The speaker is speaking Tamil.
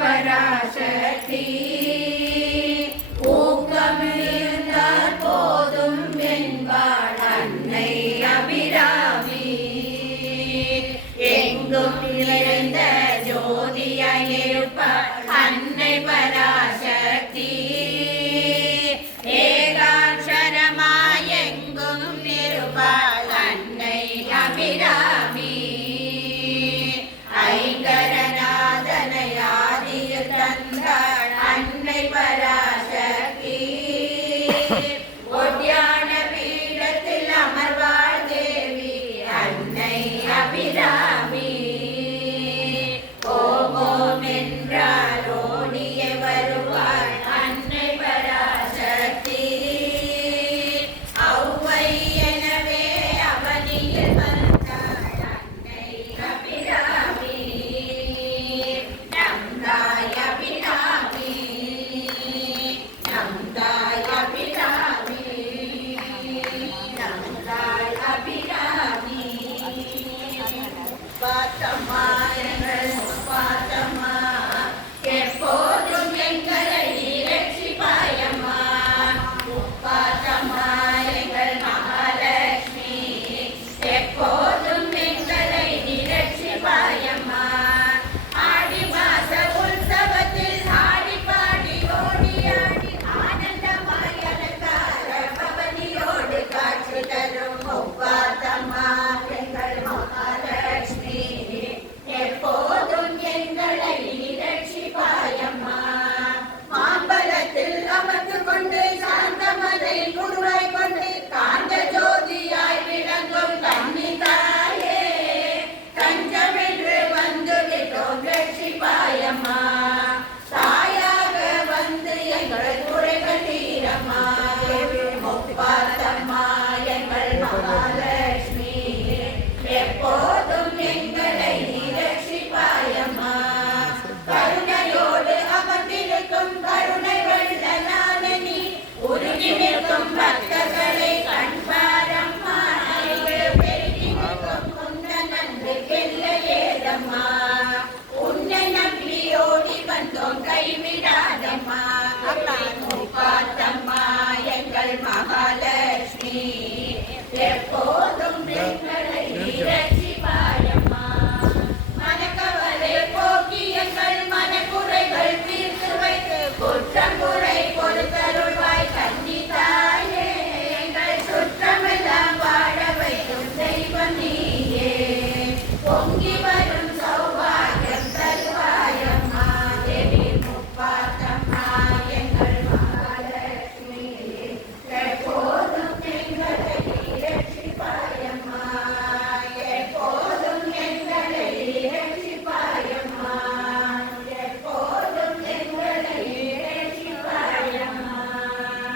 பராசக்தி ஊக்கம் இருந்தால் போதும் என்பாள் அன்னை அபிராமி. எங்கும் நிறைந்த ஜோதியாய் இருப்பாள் அன்னை பராசக்தி. ஏகாட்சரமாய் எங்கும் இருப்பாள் அன்னை அபிராமி. ஐங்கரநாதனை ஆதியில் தந்தாள் அன்னை பராசக்தி. ஒட்டியான பீடத்தில் அமர்வாள் தேவி அன்னை அபிராமி. ஓம் ஓம் என்றால் ஓடியே வருவாள் அன்னை பராசக்தி. ஔவை எனவே அவனியில் வந்தாள் அன்னை அபிராமி. நம் தாய் அபிராமி, நம் தாய் அபிராமி, நம் தாய் அபிராமி. பாத்தம்மா எங்கள் பாத்தம்மா எப்போதும் எங்களை இரட்சிப்பாயம்மா. பாத்தம்மா எங்கள் மகாலட்சுமி எப்போதும் எங்களை இரட்சிப்பாயம்மா. ஆடி மாச உற்சவத்தில் ஆடி பாடி ஓடி ஆடி ஆனந்தமாய் அலங்கார பவனியோடு காட்சி தரும் முப்பாத்தம்மா எங்கள் மகாலட்சுமி எப்போதும் எங்களை இரட்சிப்பாயம்மா. மாம்பலத்தில் அமர்ந்து கொண்டு சாந்தமதை குருவாய் கொண்டு காந்த ஜோதியாய் விளங்கும் கண்ணி தாயே கஞ்சமென்று வந்து விட்டோம் ரட்சிப்பாயம்மா. தாயாக வந்து எங்கள் குறைகள் தீரம்மா. முப்பாத்தம்மா எங்கள் மகாலட்சுமி எப்போதும் எங்களை இரட்சிப்பாயம்மா. கருணையோடு அமர்ந்திருக்கும் கருணை வெள்ளலான நீ உருகி நிற்கும் பக்தர்களை கண்பாரம்மா. பெருகி நிற்கும் உந்தன் அன்பு எல்லையேதம்மா. உன்னை நம்பி ஓடி வந்தோம் கைவிடாதம்மா. முப்பாத்தம்மா எங்கள் மகாலட்சுமி எப்போ